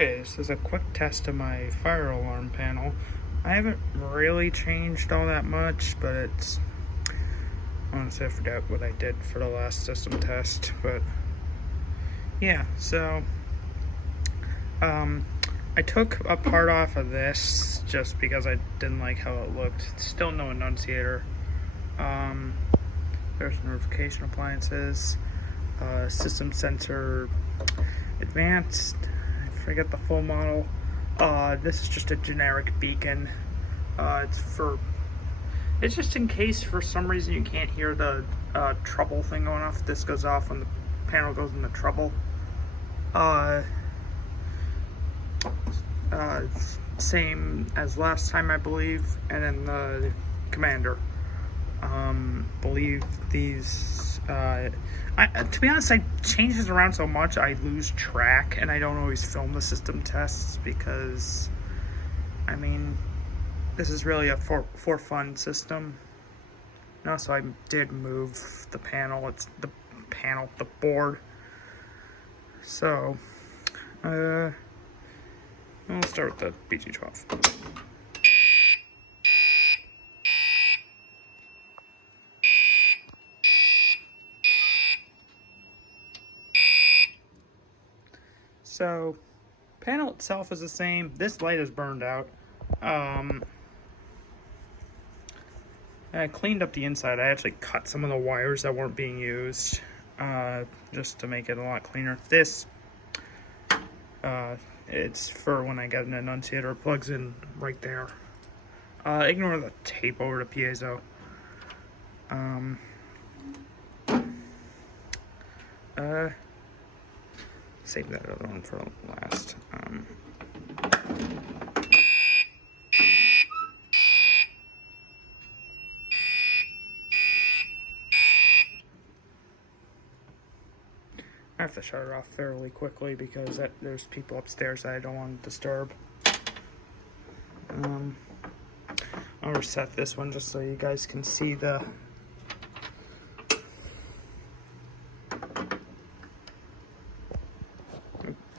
Okay, this is a quick test of my fire alarm panel. I haven't really changed all that much, but honestly, I forgot what I did for the last system test, but yeah, so I took a part off of this just because I didn't like how it looked. Still no annunciator. There's notification appliances, system sensor advanced. I forget the full model. This is just a generic beacon. It's just in case for some reason you can't hear the trouble thing going off. This goes off when the panel goes into trouble. Same as last time, I believe, and then the commander. Believe these. To be honest, I change this around so much I lose track, and I don't always film the system tests because, I mean, this is really a for fun system. And also, I did move the panel. It's the board. So, we'll start with the BG12. So, panel itself is the same. This light is burned out. I cleaned up the inside. I actually cut some of the wires that weren't being used, just to make it a lot cleaner. This, it's for when I get an annunciator. It plugs in right there. Ignore the tape over the piezo. Save that other one for last. I have to shut it off fairly quickly because there's people upstairs that I don't want to disturb. I'll reset this one just so you guys can see the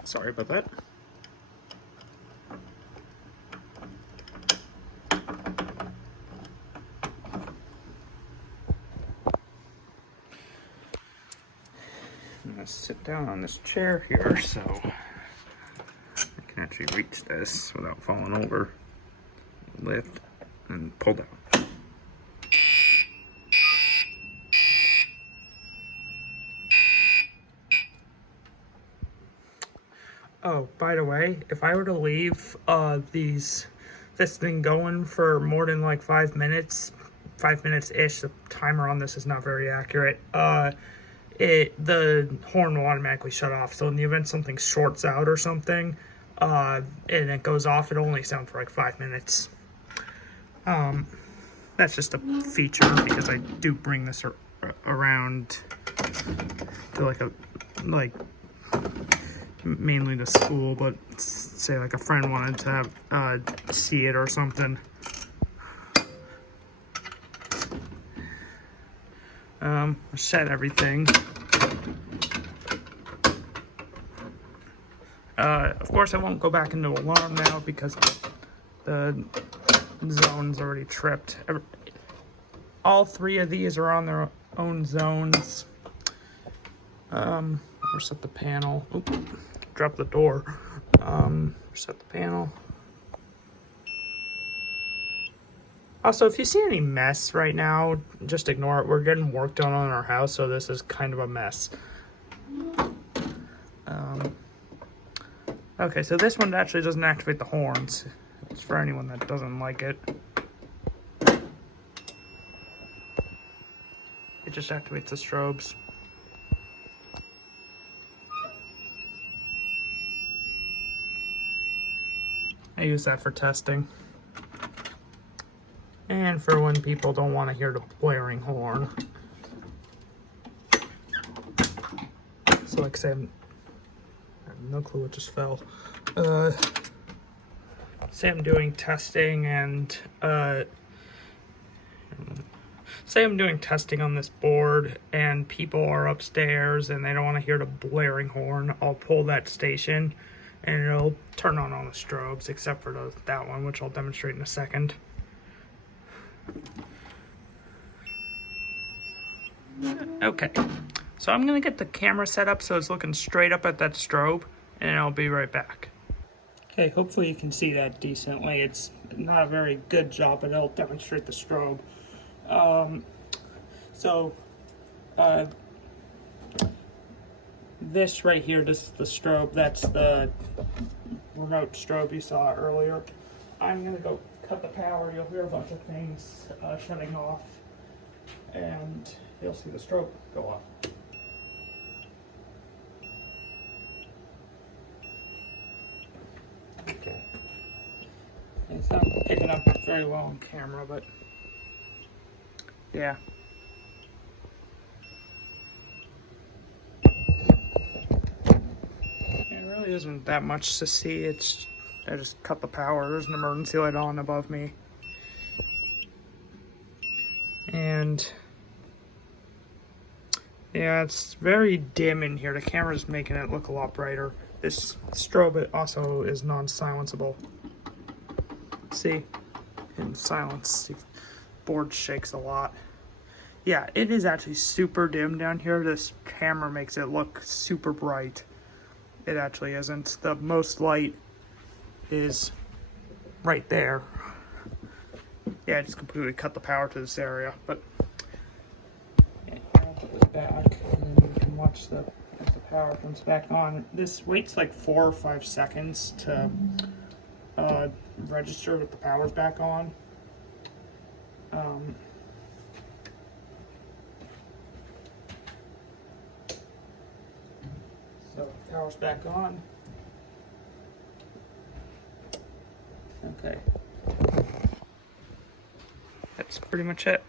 sorry about that. I'm gonna sit down on this chair here so I can actually reach this without falling over. Lift and pull down. Oh, by the way, if I were to leave this thing going for more than like 5 minutes, 5 minutes-ish, the timer on this is not very accurate, the horn will automatically shut off. So in the event something shorts out or something, and it goes off, it'll only sound for like 5 minutes. That's just a feature because I do bring this around to mainly to school, but say like a friend wanted to have see it or something. Set everything. Of course, I won't go back into alarm now because the zone's already tripped. All three of these are on their own zones. Reset the panel. Oop, drop the door. Reset the panel. Also, if you see any mess right now, just ignore it. We're getting work done on our house, so this is kind of a mess. Okay, so this one actually doesn't activate the horns. It's for anyone that doesn't like it. It just activates the strobes. I use that for testing. And for when people don't want to hear the blaring horn. So like I say, I have no clue what just fell. Say I'm doing testing and say I'm doing testing on this board and people are upstairs and they don't want to hear the blaring horn. I'll pull that station and it'll turn on all the strobes except for that one, which I'll demonstrate in a second. Okay, so I'm gonna get the camera set up so it's looking straight up at that strobe, and I'll be right back. Okay, hopefully you can see that decently. It's not a very good job, but it'll demonstrate the strobe. This right here, this is the strobe. That's the remote strobe you saw earlier. I'm gonna go cut the power. You'll hear a bunch of things shutting off, and you'll see the strobe go off. Okay. It's not picking up very well on camera, but yeah. It really isn't that much to see. I just cut the power. There's an emergency light on above me. And yeah, it's very dim in here. The camera's making it look a lot brighter. This strobe also is non-silenceable. See? In silence, the board shakes a lot. Yeah, it is actually super dim down here. This camera makes it look super bright. It actually isn't. The most light is right there. Yeah, I just completely cut the power to this area, but yeah, I'll put this back and then you can watch as the power comes back on. This waits like 4 or 5 seconds to register that the power's back on. So power's back on. Okay. That's pretty much it.